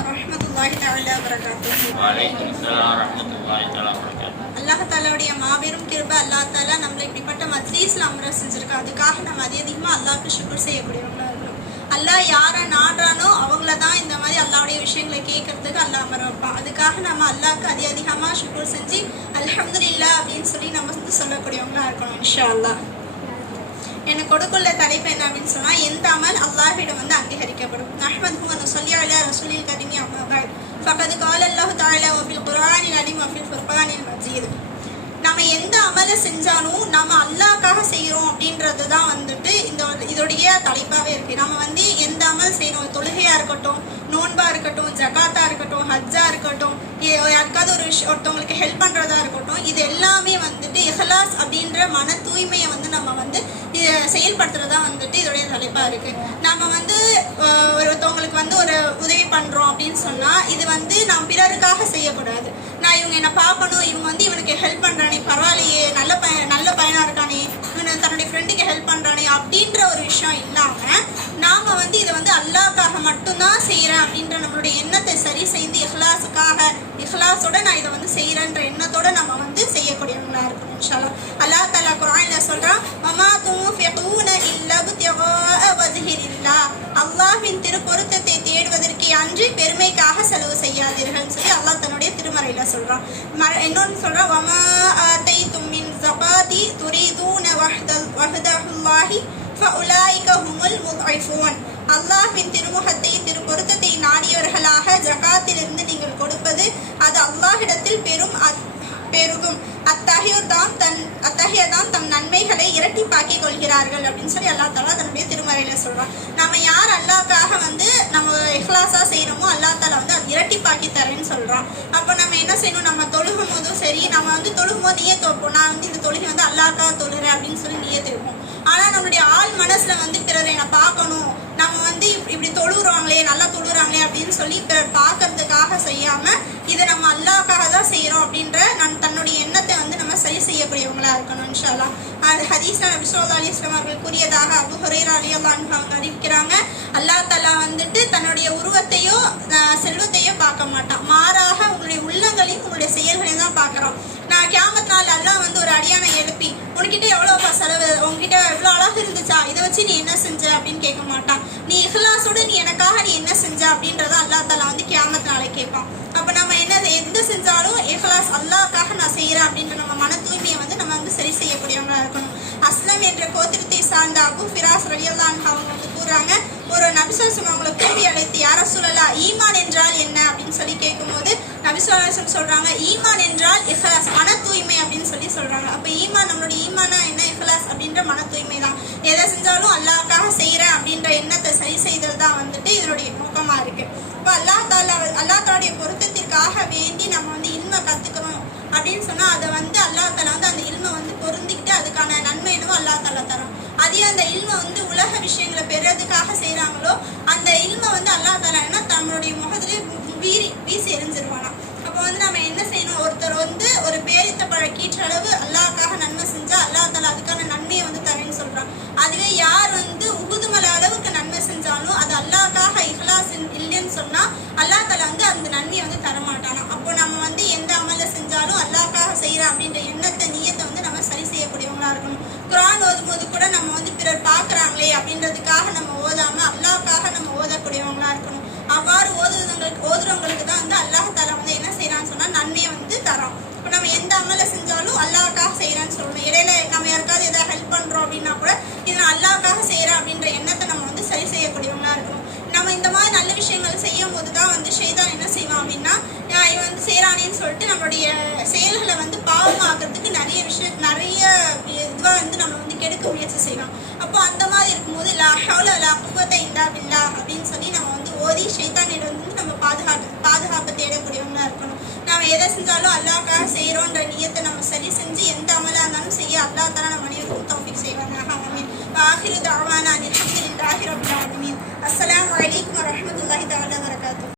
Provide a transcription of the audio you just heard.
வரஹ்மத்துல்லாஹி தஆலா வரகாத்துஹு வலைக்கும் சலாம் வரமத்துல்லாஹி தஆலா வரகாத்துஹு அல்லாஹ் தாலாவுடைய மாபெரும் கிருபை அல்லாஹ் தாலா நம்மளை இப்படிப்பட்ட மஜ்லீஸ்ல அமர செஞ்சிருக்கா அதுக்காக நம்ம அதிக அதிகமாக அல்லாஹ்க்கு ஷுக்ர் செய்யக்கூடியவங்களா இருக்கணும் அல்லாஹ் யாரை நாடுறானோ அவங்கள தான் இந்த மாதிரி அல்லாஹ்வுடைய விஷயங்களை கேட்கறதுக்கு அல்லாஹ் அமர வைப்பான் அதுக்காக நம்ம அல்லாஹ்க்கு அதிக அதிகமாக ஷுக்ர் செஞ்சு அல்ஹம்துலில்லாஹ் அப்படின்னு சொல்லி நம்ம வந்து சொல்லக்கூடியவங்களா இருக்கணும் இன்ஷா அல்லாஹ் எனக்கு கொடுக்குள்ள தலைப்பு என்ன அப்படின்னு சொன்னா எந்த ஃபகது கால் அல்லாஹு தாலா வஃபில் குர்ஆனில் அலிம் வஃபில் ஃபுர்கானில் மஜீத் நம்ம எந்த அமலை செஞ்சாலும் நம்ம அல்லாக்காக செய்கிறோம் அப்படின்றது தான் வந்துட்டு இந்த இதோடைய தலைப்பாகவே இருக்கு. நம்ம வந்து எந்த அமல் செய்யணும் தொழுகையா இருக்கட்டும் நோன்பா இருக்கட்டும் ஜகாத்தா இருக்கட்டும் ஹஜ்ஜா இருக்கட்டும் யாருக்காவது ஒரு விஷயம் ஒருத்தவங்களுக்கு ஹெல்ப் பண்றதா இருக்கட்டும் இது எல்லாமே வந்துட்டு இஹலாஸ் அப்படின்ற மன தூய்மையை வந்து நம்ம வந்து செயல்படுத்துறதா வந்துட்டு இதோடைய தலைப்பா இருக்கு. நம்ம வந்து ஒருத்தவங்களுக்கு வந்து ஒரு உதவி பண்றோம் அப்படின்னு சொன்னா இது வந்து நான் பிறருக்காக செய்யக்கூடாது. நான் இவங்க என்ன பார்க்கணும் இவங்க வந்து இவனுக்கு ஹெல்ப் பண்றானே பரவாயில்லையே நல்ல பையன் நல்ல பையனா இருக்கானே இவன் தன்னுடைய ஃப்ரெண்டுக்கு ஹெல்ப் பண்றானே அப்படின்ற ஒரு விஷயம் இல்லாம நாம வந்து இதை வந்து அல்லாக்காக மட்டும்தான் செய்கிறேன் அப்படின்ற நம்மளுடைய எண்ணத்தை சரி செய்து இஹ்லாஸுக்காக இஹ்லாஸோட நான் இதை வந்து செய்யறேன்ற எண்ணத்தோட நம்ம அன்றி பெருமைக்காக செலவு செய்யாதீர்கள்னு சொல்லி அல்லாஹ் தன்னுடைய திருமறையில சொல்றான். மர- இன்னொன்னு சொல்றான் வமா ஆதைத்தும் மின் ஸகாதி துரீதூன வஹ்தல் வஹ்தஹுல்லாஹி ஃபஉலாயிக ஹுமுல் முத்ஐஃபூன். அல்லாஹ்வின் திருமுகத்தை திரு பொருத்தத்தை நாடியவர்களாக ஜகாத்திலிருந்து நீங்கள் கொடுப்பது அது அல்லாஹிடத்தில் பெரும் அத்- பெருகும். அத்தகையோர் தான் தன் அத்தகைய தான் தம் நன்மைகளை இரட்டிப்பாக்கி கொள்கிறார்கள் அப்படின்னு சொல்லி அல்லா தாலா தன்னுடைய திருமறையில சொல்றான். நம்ம யார் அல்லாவுக்காக வந்து நம்ம இஹ்லாஸா செய்யறோமோ வந்து அது இரட்டிப்பாக்கி தரேன்னு சொல்கிறான் அப்போ நம்ம என்ன செய்யணும்? நம்ம தொழுகும் போதும் சரி நம்ம வந்து தொழுகும் போது நீயே தோப்போம். நான் வந்து இந்த தொழுகை வந்து அல்லாக்காக தொழுகிறேன் அப்படின்னு சொல்லி நீயே திருப்போம். ஆனால் நம்மளுடைய ஆள் மனசில் வந்து பிறரை நான் பார்க்கணும். நம்ம வந்து இப்- இப்படி தொழுகிறாங்களே நல்லா தொழுகிறாங்களே அப்படின்னு சொல்லி பிறர் பார்க்கறதுக்காக செய்யாமல் இதை நம்ம அல்லாக்காக தான் செய்கிறோம் அப்படின்ற நன் செய்யக்கூடியவங்களா இருக்கணும் இன்ஷால்லா அது ஹதீஸ்ல நபி ஸல்லல்லாஹு அலைஹி வஸல்லம் அவர்கள் கூறியதாக அபு ஹுரைரா ரலியல்லாஹு அன்ஹு அவங்க அறிவிக்கிறாங்க. அல்லா தலா வந்துட்டு தன்னுடைய உருவத்தையோ செல்வத்தையோ பார்க்க மாட்டான். மாறாக உங்களுடைய உள்ளங்களையும் உங்களுடைய செயல்களையும் தான் பார்க்குறோம். நான் கேமத் நாள் எல்லாம் வந்து ஒரு அடியானை எழுப்பி உன்கிட்ட எவ்வளோப்பா செலவு உங்ககிட்ட எவ்வளோ அழகு இருந்துச்சா? இதை வச்சு நீ என்ன செஞ்ச? அப்படின்னு கேட்க மாட்டான். நீ இஹ்லாஸோட நீ எனக்காக நீ என்ன செஞ்ச? அப்படின்றத அல்லா தலா வந்து கேமத் நாளை கேட்பான். அப்போ நம்ம என்ன எந்த செஞ்சாலும் இஹ்லாஸ் அல்லாக்காக நான் செய்கிறேன் அப்படின்ற நம்ம மன தூய்மையை வந்து நம்ம வந்து சரி செய்யக்கூடியவங்களா இருக்கணும் அஸ்லம் என்ற கோத்திரத்தை சார்ந்த அபு ஃபிராஸ் ரலியல்லாஹு அவங்க வந்து கூறுறாங்க ஒரு நபிசுவாசம் அவங்களை கூறி அழைத்து யார சொல்லலாம் ஈமான் என்றால் என்ன? அப்படின்னு சொல்லி கேட்கும்போது நபிசுவாசம் சொல்றாங்க ஈமான் என்றால் இஃபலாஸ் மன தூய்மை அப்படின்னு சொல்லி சொல்றாங்க. அப்போ ஈமான் நம்மளுடைய ஈமானா என்ன? இஃபலாஸ் அப்படின்ற மன தூய்மை தான். எதை செஞ்சாலும் அல்லாஹ்க்காக செய்யறேன் அப்படின்ற எண்ணத்தை சரி செய்தல் தான் வந்துட்டு இதனுடைய நோக்கமா இருக்கு. இப்போ அல்லாஹ் தாலா அல்லாஹ் தாலுடைய பொருத்தத்திற்காக வேண்டி நம்ம வந்து இன்மை கற்றுக்கணும் அப்படின்னு சொன்னா அதை வந்து அல்லாஹ் தாலா வந்து அந்த இல்மை வந்து பொருந்திக்கிட்டு அதுக்கான நன்மை என்னவோ அல்லாஹ் தாலா தரும். அதே அந்த இல்மை வந்து உலக விஷயங்களை பெறதுக்காக செய்கிறாங்களோ அந்த இல்மை வந்து அல்லாஹ் தாலா என்ன தன்னுடைய முகத்திலே வீரி வீசி எரிஞ்சிருவானா அப்போ வந்து நம்ம என்ன செய்யணும்? ஒருத்தர் வந்து ஒரு பேரித்த பழ கீற்றளவு அல்லாஹ்க்காக நன்மை செஞ்சா அல்லாஹ் தாலா அதுக்கான நன்மையை வந்து தரேன்னு சொல்றான். அதுவே யார் வந்து உகுதுமலை அளவுக்கு நன்மை செஞ்சாலும் அது அல்லாஹ்க்காக இஹ்லாஸ் இல்லைன்னு சொன்னா அல்லாஹ் தாலா வந்து அந்த நன்மையை வந்து தரமாட்டானா? அப்போ நம்ம வந்து எந்த அமலை செஞ்சாலும் அல்லாஹ்க்காக செய்யறோம் அப்படின்ற எண்ணத்தை நீயத்தை வந்து நம்ம சரி செய்யக்கூடியவங்களா இருக்கணும். குரான் சிலர் பார்க்குறாங்களே அப்படின்றதுக்காக நம்ம ஓதாமல் அல்லாவுக்காக நம்ம ஓதக்கூடியவங்களா இருக்கணும். அவ்வாறு ஓதுறவங்களுக்கு ஓதுறவங்களுக்கு தான் வந்து அல்லாஹ் தாலா வந்து என்ன செய்யறான்னு சொன்னால் நன்மையை வந்து தரோம் இப்போ நம்ம எந்த அமலை செஞ்சாலும் அல்லாஹ்க்காக செய்யறான்னு சொல்லணும். இடையில நம்ம யாருக்காவது எதாவது ஹெல்ப் பண்ணுறோம் அப்படின்னா கூட இதை நான் அல்லாவுக்காக செய்கிறேன் அப்படின்ற எண்ணத்தை நம்ம வந்து சரி செய்யக்கூடியவங்களாக இருக்கணும். நம்ம இந்த மாதிரி நல்ல விஷயங்கள் செய்யும் போது தான் வந்து ஷெய்தான் என்ன செய்வான் அப்படின்னா இவன் வந்து செய்கிறானேன்னு சொல்லிட்டு நம்மளுடைய செயல்களை வந்து பாவமாக்குறதுக்கு நிறைய விஷயம் நிறைய இதுவாக வந்து நம்ம வந்து கெடுக்க முயற்சி செய்யலாம் அப்போ அந்த மாதிரி இருக்கும்போது லா ஹவுல லா குவத்தை இல்லா பில்லா அப்படின்னு சொல்லி நம்ம வந்து ஓதி ஷைத்தானிடம் வந்து நம்ம பாதுகாப்பு பாதுகாப்பு தேடக்கூடியவங்களா இருக்கணும். நம்ம எதை செஞ்சாலும் அல்லாக்காக செய்கிறோன்ற நியத்தை நம்ம சரி செஞ்சு எந்த அமல